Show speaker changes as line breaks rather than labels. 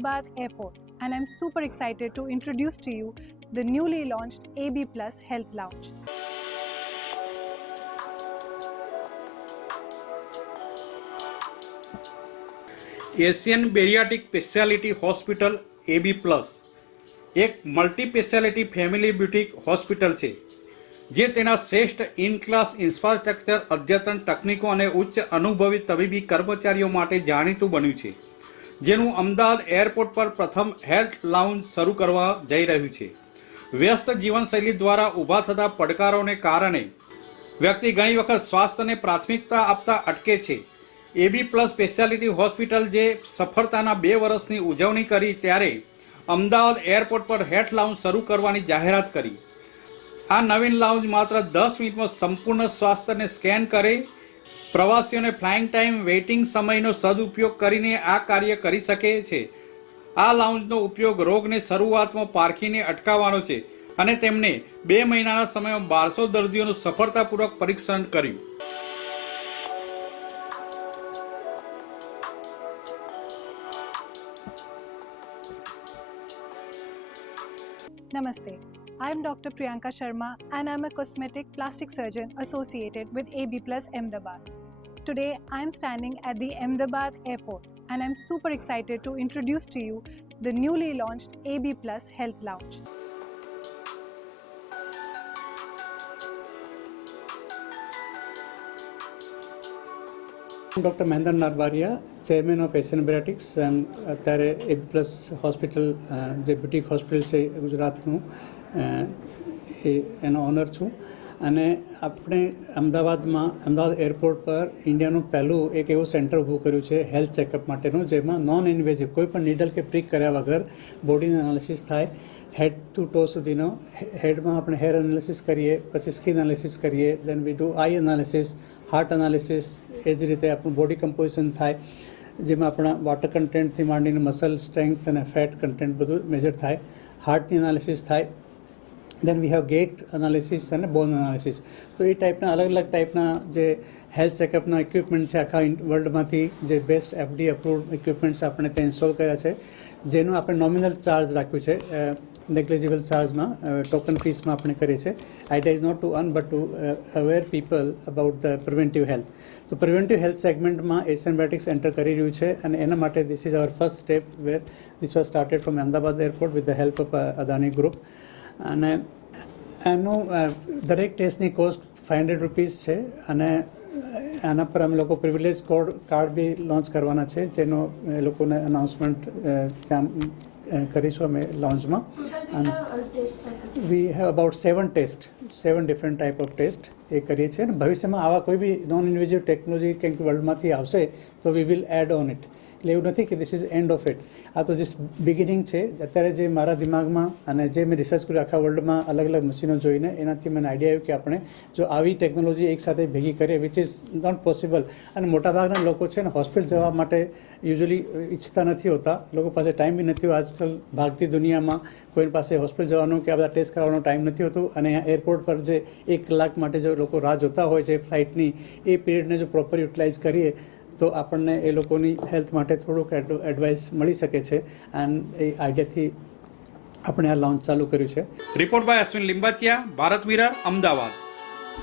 Ahmedabad Airport, and I'm super excited to introduce to you the newly launched AB Plus Health Lounge.
Asian bariatric speciality hospital AB plus એક multi speciality family boutique hospital છે જે તેના શ્રેષ્ઠ in class infrastructure અદ્યતન તકનીકો અને ઉચ્ચ અનુભવી તબીબી કર્મચારીઓ માટે જાણીતું બન્યું છે જેનું અમદાવાદ એરપોર્ટ પર પ્રથમ હેલ્થ લાઉન્જ શરૂ કરવા જઈ રહ્યું છે. વ્યસ્ત જીવનશૈલી દ્વારા ઊભા થતા પડકારોને કારણે વ્યક્તિ ઘણી વખત સ્વાસ્થ્યને પ્રાથમિકતા આપતા અટકે છે. એબી પ્લસ સ્પેશિયાલિટી હોસ્પિટલ જે સફળતાના બે વર્ષની ઉજવણી કરી ત્યારે અમદાવાદ એરપોર્ટ પર હેલ્થ લાઉન્જ શરૂ કરવાની જાહેરાત કરી. આ નવીન લાઉન્જ માત્ર દસ મિનિટમાં સંપૂર્ણ સ્વાસ્થ્યને સ્કેન કરે પ્રવાસીઓને ફ્લાઇંગ ટાઈમ વેઇટિંગ સમયનો સદુપયોગ કરીને આ કાર્ય કરી શકે છે. આ લાઉન્જનો ઉપયોગ રોગને શરૂઆતમાં પારખીને અટકાવવાનો છે અને તેમણે બે મહિનાના સમયમાં બારસો દર્દીઓનું સફળતાપૂર્વક પરીક્ષણ કર્યું.
Namaste. I'm Dr. Priyanka Sharma and I'm a cosmetic plastic surgeon associated with AB Plus Ahmedabad. Today I'm standing at the Ahmedabad airport and I'm super excited to introduce to you the newly launched AB Plus Health Lounge.
Doctor Mahendra Narbariya chairman of Asian bariatrics અત્યારે A plus hospital જે boutique hospital છે ગુજરાતનું એ, એનો honour છું. અને આપણે અમદાવાદમાં, Ahmedabad airport પર ઇન્ડિયાનું પહેલું એક એવું સેન્ટર ઊભું કર્યું છે હેલ્થ ચેકઅપ માટેનું, જેમાં નોન ઇન્વેઝિવ કોઈ પણ નીડલ કે પ્રિક કર્યા વગર બોડીનું એનાલિસિસ થાય. હેડ ટુ ટો સુધીનો હેડમાં આપણે હેર એનાલિસિસ કરીએ, પછી સ્કિન એનાલિસિસ કરીએ then we do eye analysis heart analysis એ જ રીતે આપણું બોડી કમ્પોઝિશન થાય, જેમાં આપણા વોટર કન્ટેન્ટથી માંડીને મસલ સ્ટ્રેન્થ અને ફેટ કન્ટેન્ટ બધું મેજર થાય. હાર્ટની એનાલિસિસ થાય then we have gut analysis અને બોન એનાલિસિસ તો એ ટાઈપના અલગ અલગ ટાઈપના જે હેલ્થ ચેકઅપના ઇક્વિપમેન્ટ છે આખા વર્લ્ડમાંથી જે બેસ્ટ એફડી અપ્રુવડ ઇક્વિપમેન્ટ્સ આપણે ત્યાં ઇન્સ્ટોલ કર્યા છે જેનું આપણે નોમિનલ ચાર્જ રાખ્યું છે નેગ્લેજિબલ ચાર્જમાં ટોકન ફીસમાં આપણે કરીએ છીએ idea is not to earn but to aware people about the preventive health તો પ્રિવેન્ટિવ હેલ્થ સેગમેન્ટમાં એશિયન બેટિક્સ એન્ટર કરી રહ્યું છે અને એના માટે this is our first step where this was started from Ahmedabad airport with the help of Adani group અને એનું દરેક ટેસ્ટની કોસ્ટ ફાઇવ હંડ્રેડ રૂપીઝ છે અને આના પર અમે લોકો privilege code card be launch કરવાના છે જેનો એ લોકોને અનાઉન્સમેન્ટ ત્યાં કરીશું અમે લોન્ચમાં. અને we have about seven test. Seven different type of test એ કરીએ છીએ અને ભવિષ્યમાં આવા કોઈ બી નોન ઇન્વેઝિવ ટેકનોલોજી કંઈક વર્લ્ડમાંથી આવશે તો we will add on it એટલે એવું નથી કે this is end of it આ તો જસ્ટ બિગિનિંગ છે. અત્યારે જે મારા દિમાગમાં અને જે મેં રિસર્ચ કર્યું આખા વર્લ્ડમાં અલગ અલગ મશીનો જોઈને, એનાથી મને આઈડિયા આવ્યો કે આપણે જો આવી ટેકનોલોજી એકસાથે ભેગી કરીએ વિચ ઇઝ નોટ પોસિબલ અને મોટાભાગના લોકો છે ને હોસ્પિટલ જવા માટે યુઝલી ઈચ્છતા નથી હોતા. લોકો પાસે ટાઈમ બી નથી આજકાલ ભાગતી દુનિયામાં કોઈની પાસે હોસ્પિટલ જવાનું કે આ બધા ટેસ્ટ કરાવવાનો ટાઈમ નથી હોતો અને અહીંયા એરપોર્ટ પર જે એક કલાક માટે જો લોકો રાહ જોતા હોય છે ફ્લાઇટની, એ પીરિયડને જો પ્રોપર યુટિલાઇઝ કરીએ, તો આપણને એ લોકોની હેલ્થ માટે થોડુંક એડવાઇસ મળી શકે છે. એન્ડ એ આઈડિયાથી આપણે આ લોન્ચ ચાલુ કર્યું છે.
Report by Ashwin Limbachiya, Bharat mirror, Ahmedabad.